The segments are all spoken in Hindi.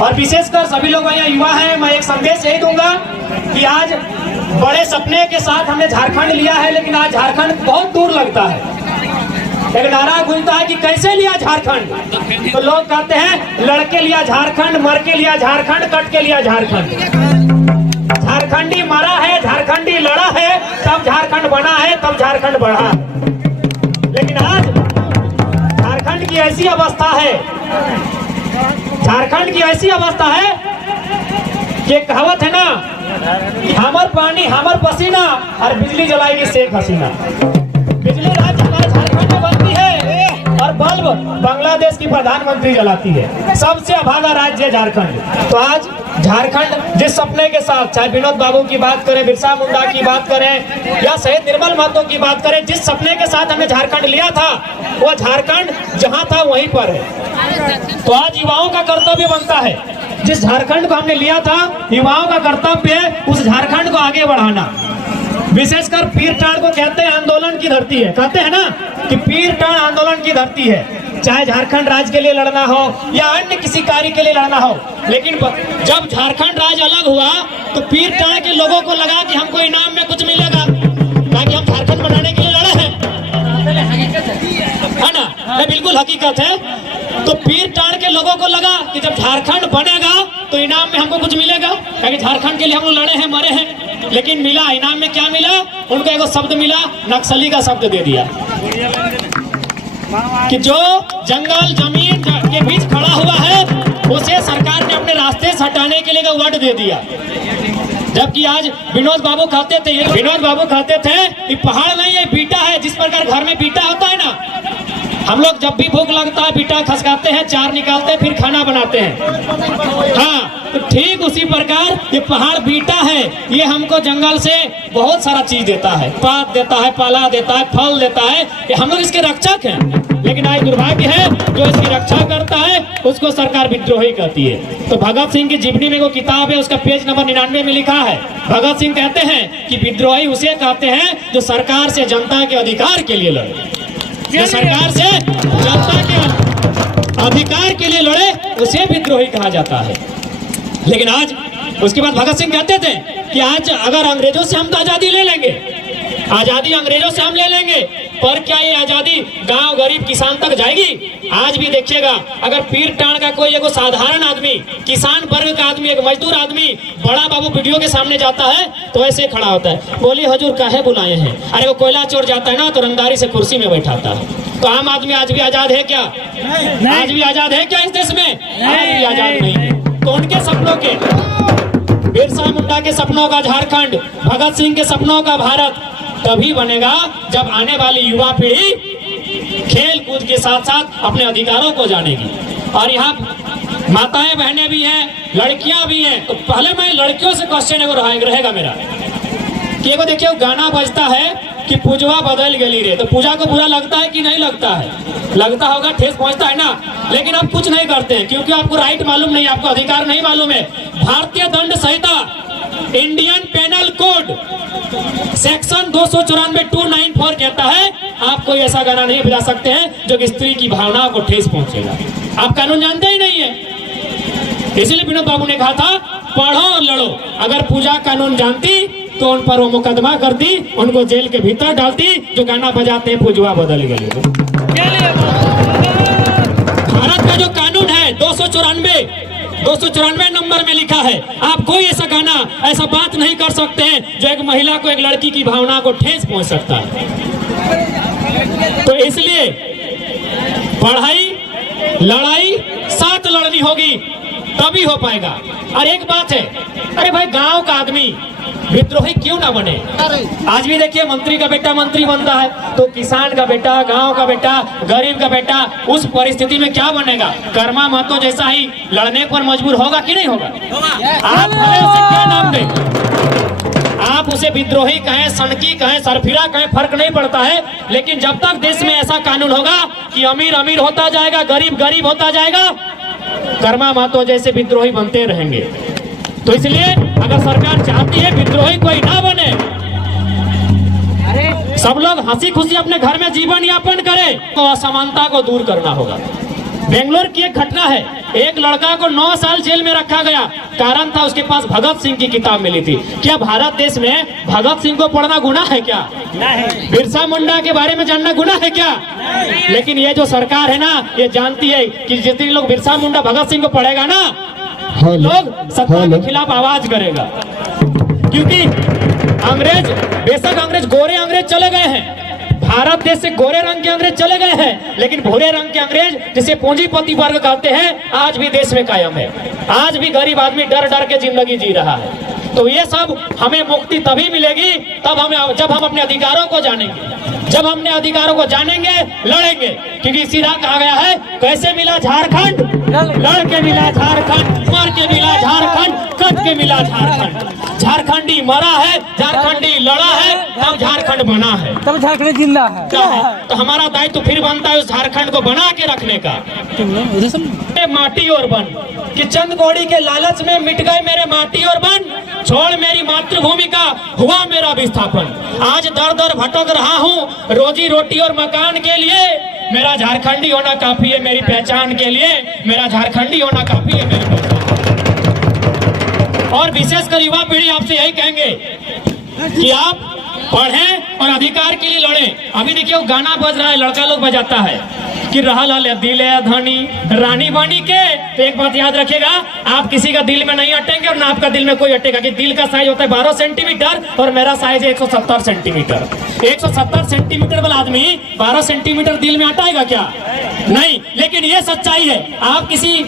और विशेषकर सभी लोग यहाँ युवा हैं, मैं एक संदेश यही दूंगा कि आज बड़े सपने के साथ हमने झारखंड लिया है, लेकिन आज झारखंड बहुत दूर लगता है। एक नारा गूंजता है कि कैसे लिया झारखंड, तो लोग कहते हैं लड़के लिया झारखंड, मर के लिया झारखंड, कट के लिया झारखंड। झारखंडी मरा है, झारखंडी लड़ा है, तब झारखंड बना है, तब झारखंड बढ़ा। लेकिन आज झारखंड की ऐसी अवस्था है, झारखंड की ऐसी अवस्था है कि कहावत है ना, हमर पानी हमर पसीना और बिजली जलाएगी शेख हसीना। बिजली राज्य हमारे झारखंड में बनती है और बल्ब बांग्लादेश की प्रधानमंत्री जलाती है। सबसे अभागा राज्य है झारखंड। तो आज झारखंड जिस सपने के साथ, चाहे विनोद बाबू की बात करें, बिरसा मुंडा की बात करें या शहीद निर्मल महतो की बात करें, जिस सपने के साथ हमने झारखंड लिया था, वो झारखंड जहां था वहीं पर है। तो आज युवाओं का कर्तव्य बनता है, जिस झारखंड को हमने लिया था, युवाओं का कर्तव्य है उस झारखंड को आगे बढ़ाना। विशेषकर पीरटांड़ को कहते हैं आंदोलन की धरती है, कहते हैं ना कि पीरटांड़ आंदोलन की धरती है। चाहे झारखंड राज्य के लिए लड़ना हो या अन्य किसी कार्य के लिए लड़ना हो, लेकिन जब झारखंड राज्य अलग हुआ तो पीरटांड़ के लोगों को लगा कि हमको इनाम में कुछ मिलेगा, ताकि हम झारखंड बनाने के लिए लड़े हैं, है ना? ये बिल्कुल हकीकत है। तो पीरटांड़ के लोगों को लगा कि जब झारखंड बनेगा तो इनाम में हमको कुछ मिलेगा, क्योंकि झारखंड के लिए हम लोग लड़े हैं, मरे हैं। लेकिन मिला, इनाम में क्या मिला? उनको एक शब्द मिला, नक्सली का शब्द दे दिया कि जो जंगल जमीन के बीच खड़ा हुआ है उसे सरकार ने अपने रास्ते से हटाने के लिए वर्ड दे दिया। जबकि आज विनोद बाबू कहते थे कि पहाड़ नहीं है, बीटा है। जिस प्रकार घर में बीटा होता है ना, हम लोग जब भी भूख लगता है बीटा खसकाते हैं, चार निकालते हैं, फिर खाना बनाते हैं। हाँ, तो ठीक उसी प्रकार ये पहाड़ बीटा है, ये हमको जंगल से बहुत सारा चीज देता है, पात देता है, पाला देता है, फल देता है, ये हम लोग इसके रक्षक हैं। लेकिन आज दुर्भाग्य है, जो इसकी रक्षा करता है उसको सरकार विद्रोही कहती है। तो भगत सिंह की जीवनी में वो किताब है, उसका पेज नंबर 99 में लिखा है, भगत सिंह कहते हैं कि विद्रोही उसे कहते हैं जो सरकार से जनता के अधिकार के लिए लड़े, जो सरकार से जनता के अधिकार के लिए लड़े उसे विद्रोही कहा जाता है। लेकिन आज उसके बाद भगत सिंह कहते थे कि आज अगर अंग्रेजों से हम तो आजादी ले लेंगे, आजादी अंग्रेजों से हम ले लेंगे, पर क्या ये आजादी गांव गरीब किसान तक जाएगी? आज भी देखिएगा, अगर पीरटांड़ का कोई एगो साधारण आदमी, किसान वर्ग का आदमी, एक मजदूर आदमी बड़ा बाबू वीडियो के सामने जाता है तो ऐसे खड़ा होता है, बोली हजूर काहे बुलाए हैं? अरे वो कोयला चोर जाता है ना तो रंगदारी से कुर्सी में बैठाता है। तो आम आदमी आज भी आजाद है क्या? आज भी आजाद है क्या इस देश में? आज भी आजाद नहीं। तो उनके सपनों के, बिरसा मुंडा के सपनों का झारखंड, भगत सिंह के सपनों का भारत तभी बनेगा जब आने वाली युवा पीढ़ी खेल कूद के साथ साथ अपने अधिकारों को जानेगी। और यहाँ माताएं बहनें भी हैं, लड़कियां भी हैं। तो पहले मैं लड़कियों से क्वेश्चन रहेगा मेरा कि एगो देखिए गाना बजता है कि पूजवा बदल गली रे, तो पूजा को बुरा लगता है कि नहीं लगता है? लगता होगा, ठेस पहुंचता है ना। लेकिन आप कुछ नहीं करते हैं क्योंकि आपको राइट मालूम नहीं, आपको अधिकार नहीं मालूम है। भारतीय दंड संहिता, इंडियन पेनल कोड सेक्शन 294 294 कहता है आप कोई ऐसा गाना नहीं बजा सकते हैं जो कि स्त्री की भावनाओं को ठेस पहुंचेगा। आप कानून जानते ही नहीं है। इसलिए विनोद बाबू ने कहा था पढ़ो और लड़ो। अगर पूजा कानून जानती तो उन पर वो मुकदमा करती, उनको जेल के भीतर डालती जो गाना बजाते हैं पूजवा बदल गए। भारत का जो कानून है 294 नंबर में लिखा है आप कोई ऐसा गाना, ऐसा बात नहीं कर सकते हैं जो एक महिला को, एक लड़की की भावना को ठेस पहुंच सकता है। तो इसलिए पढ़ाई लड़ाई साथ लड़नी होगी तभी हो पाएगा। और एक बात है, अरे भाई गांव का आदमी विद्रोही क्यों ना बने? आज भी देखिए मंत्री का बेटा मंत्री बनता है तो किसान का बेटा, गांव का बेटा, गरीब का बेटा उस परिस्थिति में क्या बनेगा? कर्मा महतो जैसा ही लड़ने पर मजबूर होगा कि नहीं होगा? आप भले उसे क्या नाम दें, आप उसे विद्रोही कहें, सनकी कहें, सरफिरा कहें, फर्क नहीं पड़ता है। लेकिन जब तक देश में ऐसा कानून होगा कि अमीर अमीर होता जाएगा, गरीब गरीब होता जाएगा, कर्मा महतो जैसे विद्रोही बनते रहेंगे। तो इसलिए अगर सरकार चाहती है विद्रोही कोई ना बने, सब लोग हंसी खुशी अपने घर में जीवन यापन करें, तो असमानता को दूर करना होगा। बेंगलोर की एक घटना है, एक लड़का को 9 साल जेल में रखा गया, कारण था उसके पास भगत सिंह की किताब मिली थी। क्या भारत देश में भगत सिंह को पढ़ना गुनाह है क्या? नहीं। बिरसा मुंडा के बारे में जानना गुनाह है क्या? नहीं। लेकिन ये जो सरकार है ना, ये जानती है कि जितने लोग बिरसा मुंडा भगत सिंह को पढ़ेगा ना, लोग सत्ता के खिलाफ आवाज करेगा। क्योंकि अंग्रेज, बेशक अंग्रेज गोरे अंग्रेज चले गए हैं, भारत देश से गोरे रंग के अंग्रेज चले गए हैं, लेकिन भूरे रंग के अंग्रेज जिसे पूंजीपति वर्ग कहते हैं आज भी देश में कायम है। आज भी गरीब आदमी डर डर के जिंदगी जी रहा है। तो ये सब हमें मुक्ति तभी मिलेगी जब हम अपने अधिकारों को जानेंगे, जब हमने अधिकारों को जानेंगे, लड़ेंगे। क्योंकि सीधा कहा गया है, कैसे मिला झारखंड? लड़ के मिला झारखंड, मर के मिला झारखंड, कट के मिला झारखंड। झारखंडी मरा है, झारखंडी लड़ा है, तब झारखंड बना है, तब झारखंड जिला है। तो हमारा दायित्व फिर बनता है उस झारखंड को बना के रखने का। माटी और बन कि चंद कौड़ी के लालच में मिट गए मेरे माटी और बन, छोड़ मेरी मातृभूमि का हुआ मेरा विस्थापन। आज दर दर भटक रहा हूँ रोजी रोटी और मकान के लिए, मेरा झारखंडी होना काफी है मेरी पहचान के लिए, मेरा झारखंडी होना काफी है मेरी पहचान। और विशेषकर युवा पीढ़ी आपसे यही कहेंगे कि आप पढ़ें और अधिकार के लिए लड़ें। अभी देखिए वो गाना बज रहा है, लड़का लोग बजाता है कि रहा लाल दिल धनी रानी बानी के। तो एक बात याद रखिएगा, आप किसी का दिल में नहीं अटेंगे और ना आपका दिल में कोई अटेगा। कि दिल का साइज होता है 12 सेंटीमीटर और मेरा साइज है 170 सेंटीमीटर। 170 सेंटीमीटर वाला आदमी 12 सेंटीमीटर दिल में अटाएगा क्या? नहीं। लेकिन ये सच्चाई है, आप किसी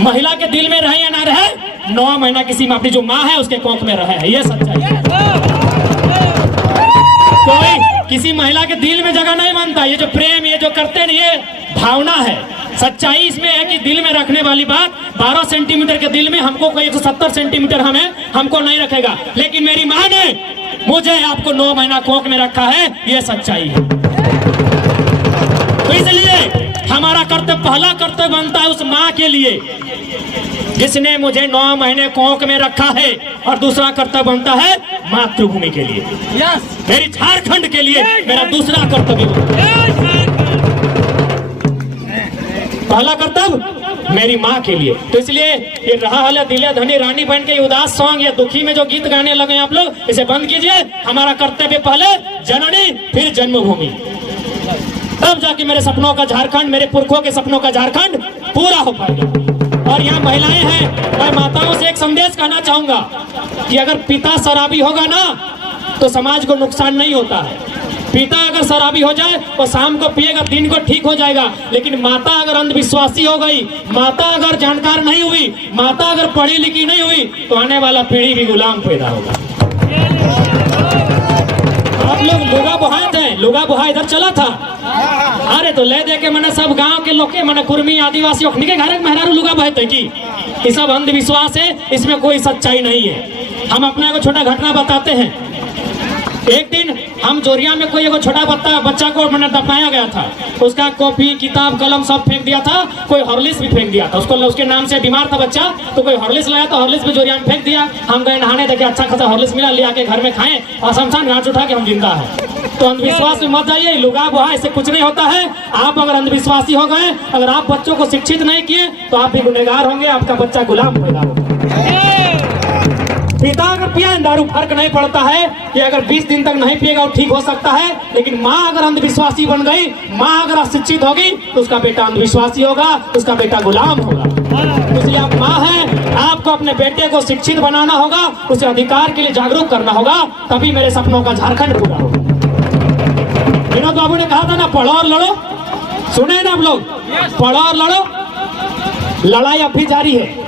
महिला के दिल में रहे या ना रहे, 9 महीना किसी अपनी जो माँ है उसके कोख में रहे है, ये सच्चाई है। कोई किसी महिला के दिल में जगह नहीं बनता। ये जो प्रेम, ये जो करते हैं, ये भावना है। सच्चाई इसमें है कि दिल में रखने वाली बात, 12 सेंटीमीटर के दिल में हमको कोई 170 सेंटीमीटर हमको नहीं रखेगा। लेकिन मेरी माँ ने मुझे आपको 9 महीना कोख में रखा है, ये सच्चाई है। तो इसलिए हमारा कर्तव्य, पहला कर्तव्य बनता है उस माँ के लिए जिसने मुझे 9 महीने कोख में रखा है, और दूसरा कर्तव्य बनता है मातृभूमि के लिए, मेरी झारखंड के लिए मेरा दूसरा कर्तव्य। पहला कर्तव्य मेरी माँ के लिए। तो इसलिए ये रहा हाल दिले धनी रानी बहन के उदास सॉन्ग या दुखी में जो गीत गाने लगे आप लोग, इसे बंद कीजिए। हमारा कर्तव्य पहले जननी फिर जन्मभूमि, तब जाके मेरे सपनों का झारखंड, मेरे पुरखों के सपनों का झारखंड पूरा हो पाएगा। और यहाँ महिलाएं हैं, मैं माताओं से एक संदेश कहना चाहूंगा कि अगर पिता शराबी होगा ना तो समाज को नुकसान नहीं होता है। पिता अगर शराबी हो जाए वो शाम को पिएगा, दिन को ठीक हो जाएगा। लेकिन माता अगर अंधविश्वासी हो गई, माता अगर जानकार नहीं हुई, माता अगर पढ़ी लिखी नहीं हुई, तो आने वाला पीढ़ी भी गुलाम पैदा होगा। आप लोग लुगा बुहाए थे, लुगा बुहा इधर चला था, अरे तो ले दे के मैंने सब गांव के लोग के मैंने कुर्मी आदिवासी के घर मेहरारू लुगा बहते की, ये सब अंधविश्वास है, इसमें कोई सच्चाई नहीं है। हम अपने को छोटा घटना बताते हैं। एक दिन हम जोरिया में कोई एगो छोटा बच्चा को मैंने दफनाया गया था, उसका कॉपी किताब कलम सब फेंक दिया था, कोई हॉर्लिक्स भी फेंक दिया था। उसके नाम से बीमार था बच्चा, तो कोई हॉर्लिक्स लाया तो हॉर्लिक्स भी जोरिया में फेंक दिया। हम गए नहाने, देखे अच्छा खासा हॉर्लिक्स मिला, ले आके घर में खाएं और शमशान घाट उठा के हम जिंदा है। तो अंधविश्वास में मत जाइए, लुगा बुहा इससे कुछ नहीं होता है। आप अगर अंधविश्वासी हो गए, अगर आप बच्चों को शिक्षित नहीं किए तो आप भी गुनहगार होंगे, आपका बच्चा गुलाम पैदा होगा। पिता अगर पिया दारू फर्क नहीं पड़ता है कि अगर 20 दिन तक नहीं पिएगा वो ठीक हो सकता है। लेकिन माँ अगर अंधविश्वासी बन गई, माँ अगर अशिक्षित होगी, तो उसका बेटा अंधविश्वासी होगा, उसका बेटा गुलाम होगा। इसलिए आप माँ हैं, आपको अपने बेटे को शिक्षित बनाना होगा, उसे अधिकार के लिए जागरूक करना होगा, तभी मेरे सपनों का झारखंड पूरा होगा। विनोद बाबू ने कहा था ना, पढ़ो और लड़ो, सुने ना आप लोग, पढ़ो और लड़ो। लड़ाई अब भी जारी है।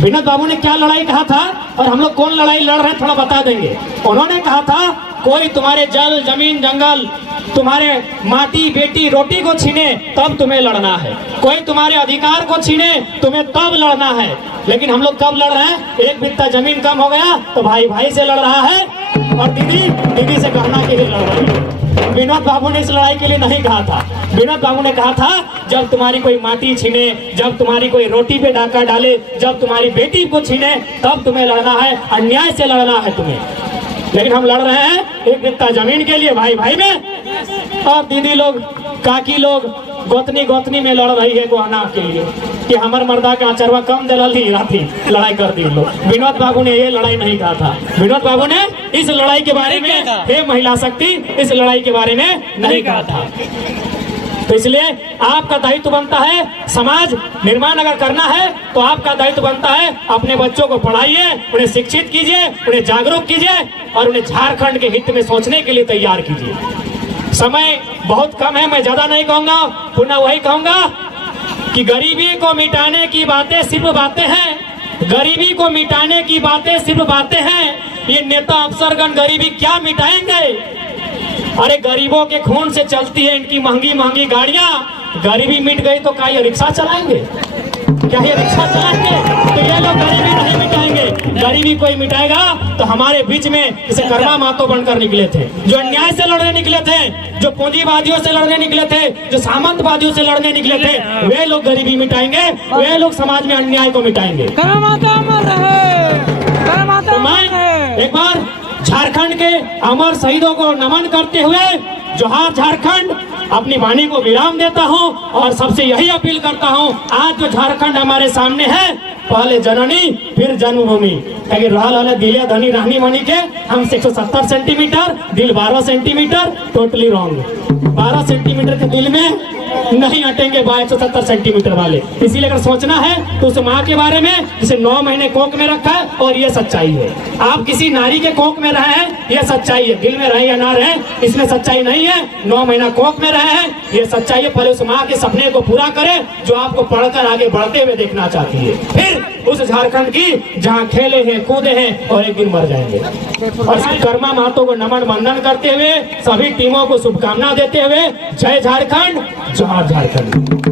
विनोद बाबू ने क्या लड़ाई कहा था और हम लोग कौन लड़ाई लड़ रहे हैं थोड़ा बता देंगे। उन्होंने कहा था, कोई तुम्हारे जल जमीन जंगल, तुम्हारे माटी बेटी रोटी को छीने तब तुम्हें लड़ना है, कोई तुम्हारे अधिकार को छीने तुम्हें तब लड़ना है। लेकिन हम लोग कब लड़ रहे हैं? एक बित्ता जमीन कम हो गया तो भाई भाई से लड़ रहा है, और दीदी दीदी से गहना के लिए लड़ रही है। विनोद बाबू ने इस लड़ाई के लिए नहीं कहा था। विनोद बाबू ने कहा था, जब तुम्हारी कोई माटी छीने, जब तुम्हारी कोई रोटी पे डाका डाले, जब तुम्हारी बेटी को छीने, तब तुम्हें लड़ना है, अन्याय से लड़ना है तुम्हें। लेकिन हम लड़ रहे हैं एक बित्ता जमीन के लिए, भाई भाई में, और दीदी लोग काकी लोग गोतनी गोतनी में लड़ रही है गहना के लिए। कि हमार मर्दा के आचरवा कम दलल ही राथी लड़ाई कर दी लोग। विनोद बाबू ने ये लड़ाई नहीं कहा था। विनोद बाबू ने इस लड़ाई के बारे में, हे महिला शक्ति, इस लड़ाई के बारे में नहीं कहा था। तो इसलिए आपका दायित्व बनता है, समाज निर्माण अगर करना है तो आपका दायित्व बनता है अपने बच्चों को पढ़ाइए, उन्हें शिक्षित कीजिए, उन्हें जागरूक कीजिए और उन्हें झारखंड के हित में सोचने के लिए तैयार कीजिए। समय बहुत कम है, मैं ज्यादा नहीं कहूंगा, पुनः वही कहूंगा कि गरीबी को मिटाने की बातें सिर्फ बातें हैं, गरीबी को मिटाने की बातें सिर्फ बातें हैं। ये नेता अफसरगण गरीबी क्या मिटाएंगे? अरे गरीबों के खून से चलती है इनकी महंगी महंगी गाड़ियां। गरीबी मिट गई तो क्या ये रिक्शा चलाएंगे? क्या ये रिक्शा चलाएंगे? तो ये लोग गरीबी नहीं मिटाएंगे। गरीबी कोई मिटाएगा तो हमारे बीच में जैसे कर्मा मातो बनकर निकले थे, जो अन्याय से लड़ने निकले थे, जो पूंजीवादियों से लड़ने निकले थे, जो सामंतवादियों से लड़ने निकले थे, वे लोग गरीबी मिटाएंगे, वे लोग समाज में अन्याय को मिटाएंगे। तो मैं एक बार झारखंड के अमर शहीदों को नमन करते हुए जोहार झारखंड अपनी वाणी को विराम देता हूं और सबसे यही अपील करता हूं, आज जो झारखंड हमारे सामने है, पहले जननी फिर जन्मभूमि। रहल दिले धनी रहनी मनी के हम 170 सेंटीमीटर, दिल 12 सेंटीमीटर, टोटली रॉन्ग। 12 सेंटीमीटर के दिल में नहीं हटेंगे 170 सेंटीमीटर वाले। इसीलिए अगर सोचना है तो उस माँ के बारे में जिसे 9 महीने कोख में रखा है, और ये सच्चाई है। आप किसी नारी के कोख में रहे हैं, ये सच्चाई है। दिल में रहे या ना रहे इसमें सच्चाई नहीं है। 9 महीना कोख में रहे हैं, ये सच्चाई है। पहले उस माँ के सपने को पूरा करें जो आपको पढ़कर आगे बढ़ते हुए देखना चाहती है, फिर उस झारखंड की जहाँ खेले हैं, कूदे हैं और एक दिन मर जाएंगे। और कर्मा महतो को नमन वंदन करते हुए, सभी टीमों को शुभकामना देते हुए, जय झारखंड, जोहार झारखंड।